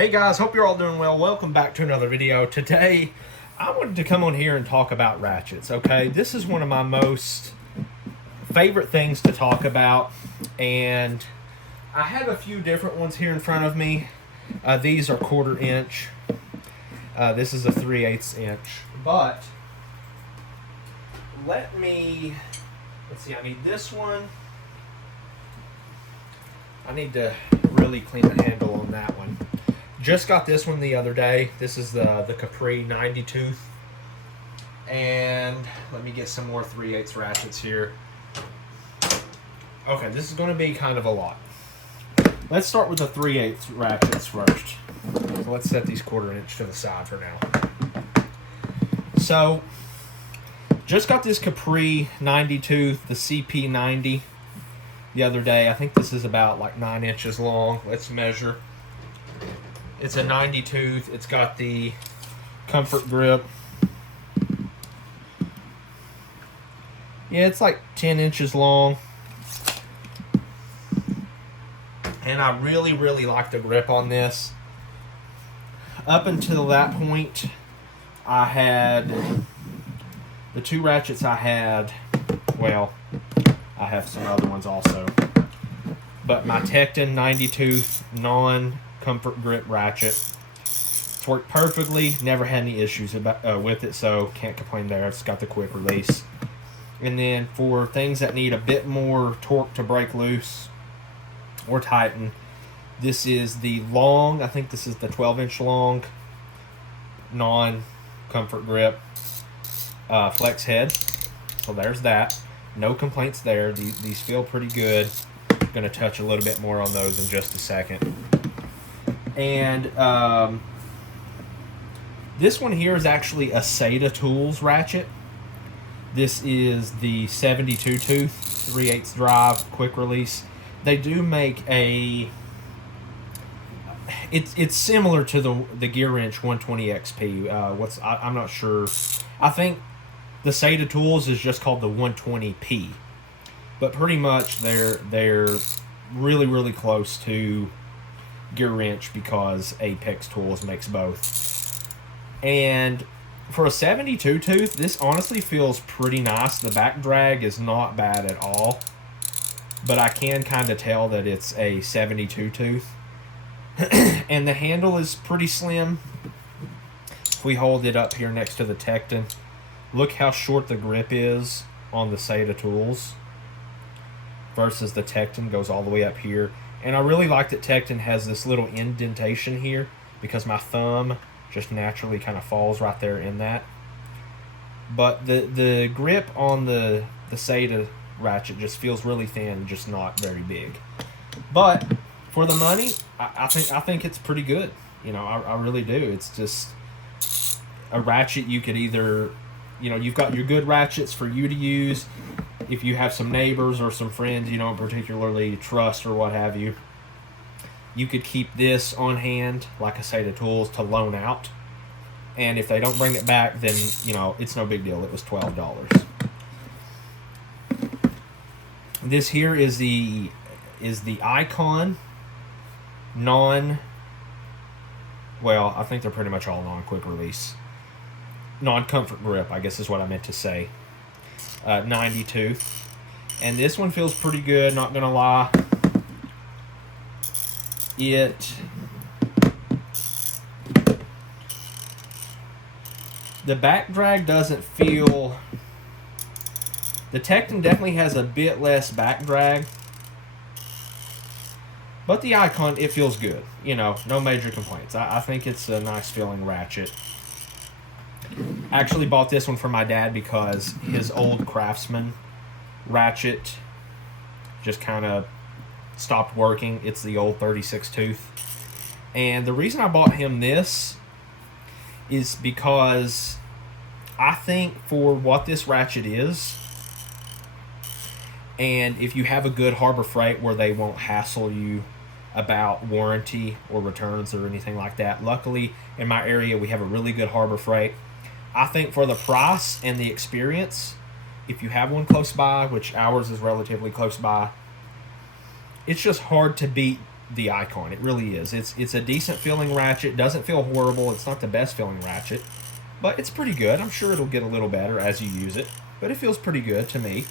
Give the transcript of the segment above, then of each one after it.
Hey guys, hope you're all doing well. Welcome back to another video. Today, I wanted to come on here and talk about ratchets, okay? This is one of my most favorite things to talk about, and I have a few different ones here in front of me. These are 1/4 inch. This is a 3/8 inch. But, let's see, I need this one. I need to really clean the handle on that one. Just got this one the other day. This is the Capri 90 tooth. And let me get some more 3/8 ratchets here. Okay, this is going to be kind of a lot. Let's start with the 3/8 ratchets first. So let's set these 1/4 inch to the side for now. So, just got this Capri 90 tooth, the CP90, the other day. I think this is about like 9 inches long. Let's measure. It's a 90 tooth. It's got the comfort grip. Yeah, it's like 10 inches long. And I really, really like the grip on this. Up until that point, I had the 2 ratchets I had. Well, I have some other ones also. But my Tekton 90 tooth non-comfort grip ratchet. It's worked perfectly. Never had any issues with it, so can't complain there. It's got the quick release. And then for things that need a bit more torque to break loose or tighten, this is the long, I think this is the 12-inch long non-comfort grip flex head. So there's that. No complaints there. These feel pretty good. Going to touch a little bit more on those in just a second. And this one here is actually a Sata Tools ratchet. This is the 72 tooth 3/8 drive quick release. They do make a. It's similar to the Gear Wrench 120 XP. I'm not sure. I think the Sata Tools is just called the 120P. But pretty much they're really, really close to Gear Wrench because Apex Tools makes both. And for a 72 tooth, this honestly feels pretty nice. The back drag is not bad at all. But I can kind of tell that it's a 72 tooth. And the handle is pretty slim. If we hold it up here next to the Tekton, look how short the grip is on the Sata Tools versus the Tekton goes all the way up here. And I really like that Tekton has this little indentation here because my thumb just naturally kind of falls right there in that. But the grip on the Sata ratchet just feels really thin, just not very big. But for the money, I think it's pretty good. You know, I really do. It's just a ratchet you could either, you know, you've got your good ratchets for you to use. If you have some neighbors or some friends you don't particularly trust or what have you, you could keep this on hand like a Sata Tools to loan out. And if they don't bring it back, then, you know, it's no big deal. It was $12. This here is the Icon well, I think they're pretty much all non-quick release. Non-comfort grip, I guess is what I meant to say. 90 tooth. And this one feels pretty good, not gonna lie. The back drag doesn't feel. The Tekton definitely has a bit less back drag. But the Icon, it feels good. You know, no major complaints. I think it's a nice feeling ratchet. I actually bought this one for my dad because his old Craftsman ratchet just kind of stopped working. It's the old 36 tooth. And the reason I bought him this is because I think for what this ratchet is, and if you have a good Harbor Freight where they won't hassle you about warranty or returns or anything like that. Luckily, in my area, we have a really good Harbor Freight. I think for the price and the experience, if you have one close by, which ours is relatively close by, it's just hard to beat the Icon. It really is. It's a decent feeling ratchet. Doesn't feel horrible. It's not the best feeling ratchet, but it's pretty good. I'm sure it'll get a little better as you use it, but it feels pretty good to me.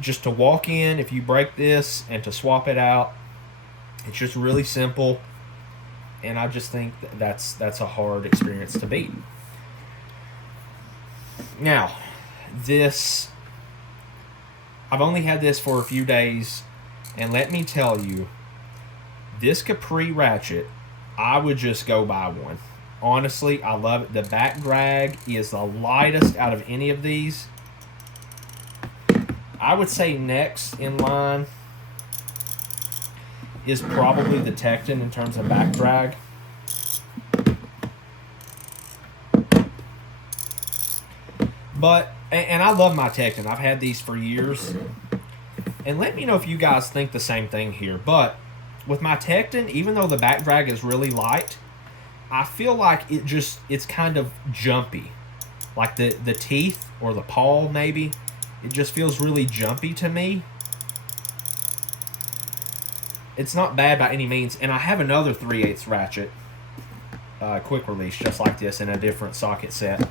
Just to walk in, if you break this, and to swap it out, it's just really simple. And I just think that's a hard experience to beat. Now, this, I've only had this for a few days, and let me tell you, this Capri ratchet, I would just go buy one. Honestly, I love it. The back drag is the lightest out of any of these. I would say next in line is probably the Tekton in terms of back drag. But, and I love my Tekton. I've had these for years. And let me know if you guys think the same thing here. But with my Tekton, even though the back drag is really light, I feel like it's kind of jumpy. Like the teeth or the paw maybe, it just feels really jumpy to me. It's not bad by any means. And I have another 3/8 ratchet, quick release, just like this in a different socket set.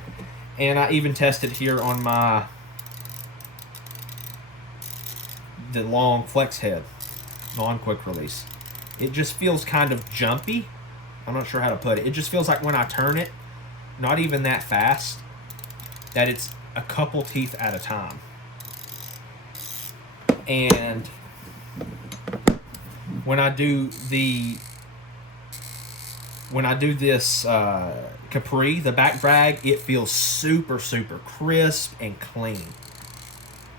And I even tested here on the long flex head, non-quick release. It just feels kind of jumpy. I'm not sure how to put it. It just feels like when I turn it, not even that fast, that it's a couple teeth at a time. And when I do this Capri, the back drag, it feels super, super crisp and clean.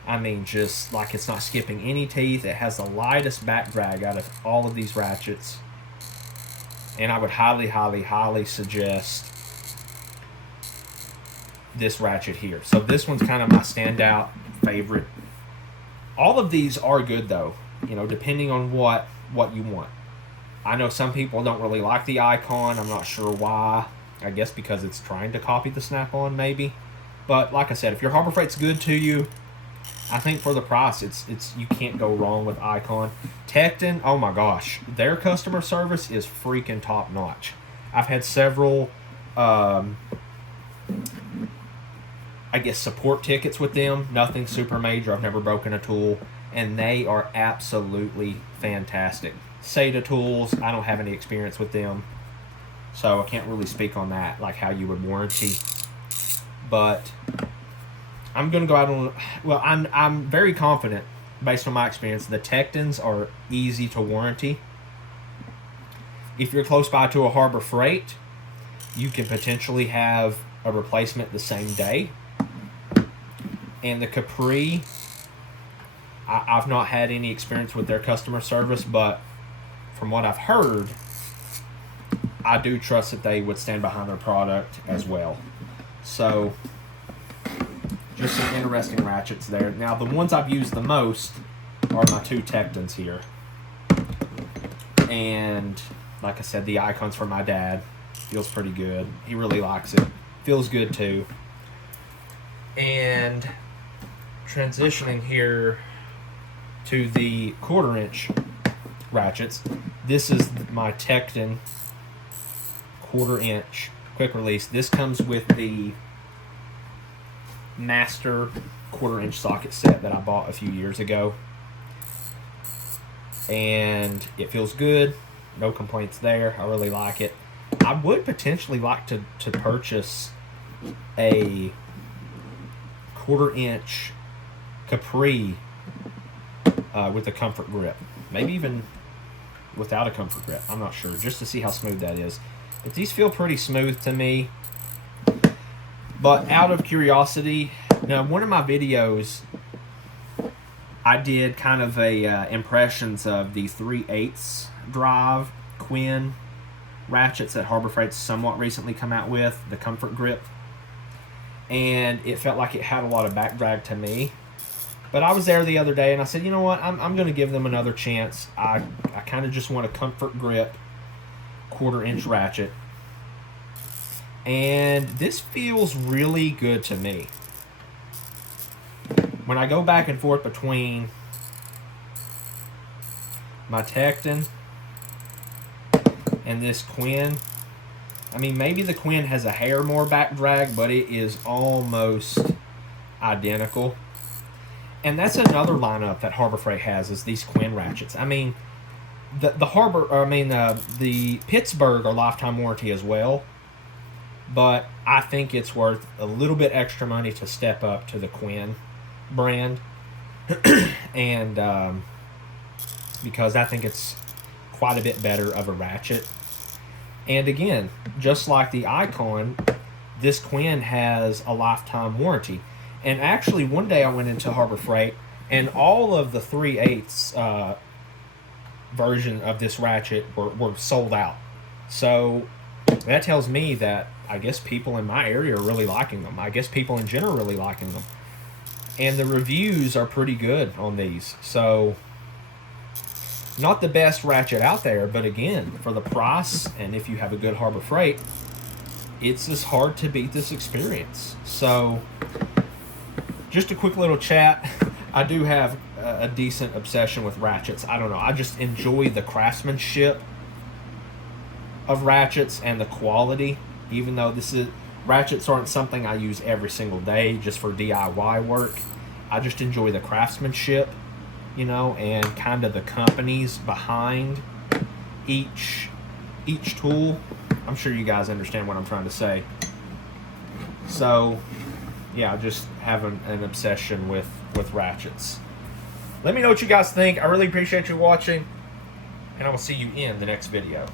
I mean, just like it's not skipping any teeth. It has the lightest back drag out of all of these ratchets. And I would highly, highly, highly suggest this ratchet here. So this one's kind of my standout favorite. All of these are good though, you know, depending on what you want. I know some people don't really like the Icon. I'm not sure why. I guess because it's trying to copy the Snap-on maybe. But like I said, if your Harbor Freight's good to you, I think for the price, it's you can't go wrong with Icon. Tekton, oh my gosh, their customer service is freaking top notch. I've had several, I guess, support tickets with them. Nothing super major. I've never broken a tool, and they are absolutely fantastic. SATA tools, I don't have any experience with them, so I can't really speak on that, like how you would warranty. But I'm going to go out on, well, I'm very confident, based on my experience, the Tektons are easy to warranty. If you're close by to a Harbor Freight, you can potentially have a replacement the same day. And the Capri, I've not had any experience with their customer service, but from what I've heard, I do trust that they would stand behind their product as well. So, just some interesting ratchets there. Now, the ones I've used the most are my two Tektons here. And, like I said, the Icon's for my dad. Feels pretty good. He really likes it. Feels good, too. And transitioning here to the 1/4 inch ratchets. This is my Tekton 1/4 inch quick release. This comes with the master 1/4 inch socket set that I bought a few years ago, and it feels good. No complaints there. I really like it. I would potentially like to purchase a 1/4 inch Capri with a comfort grip, maybe even without a comfort grip. I'm not sure, just to see how smooth that is. But these feel pretty smooth to me. But out of curiosity, now one of my videos, I did kind of a impressions of the 3/8 drive Quinn ratchets that Harbor Freight's somewhat recently come out with, the comfort grip. And it felt like it had a lot of back drag to me. But I was there the other day and I said, you know what, I'm going to give them another chance. I kind of just want a comfort grip 1/4 inch ratchet. And this feels really good to me. When I go back and forth between my Tekton and this Quinn, I mean, maybe the Quinn has a hair more back drag, but it is almost identical. And that's another lineup that Harbor Freight has, is these Quinn ratchets. I mean, the Pittsburgh are lifetime warranty as well, but I think it's worth a little bit extra money to step up to the Quinn brand, and because I think it's quite a bit better of a ratchet. And again, just like the Icon, this Quinn has a lifetime warranty. And actually, one day I went into Harbor Freight, and all of the 3/8 version of this ratchet were sold out. So that tells me that I guess people in my area are really liking them. I guess people in general are really liking them. And the reviews are pretty good on these. So, not the best ratchet out there, but again, for the price, and if you have a good Harbor Freight, it's just hard to beat this experience. So, just a quick little chat. I do have a decent obsession with ratchets. I don't know. I just enjoy the craftsmanship of ratchets and the quality, even though ratchets aren't something I use every single day just for DIY work. I just enjoy the craftsmanship, and kind of the companies behind each tool. I'm sure you guys understand what I'm trying to say. So, yeah, I just have an obsession with ratchets. Let me know what you guys think. I really appreciate you watching, and I will see you in the next video.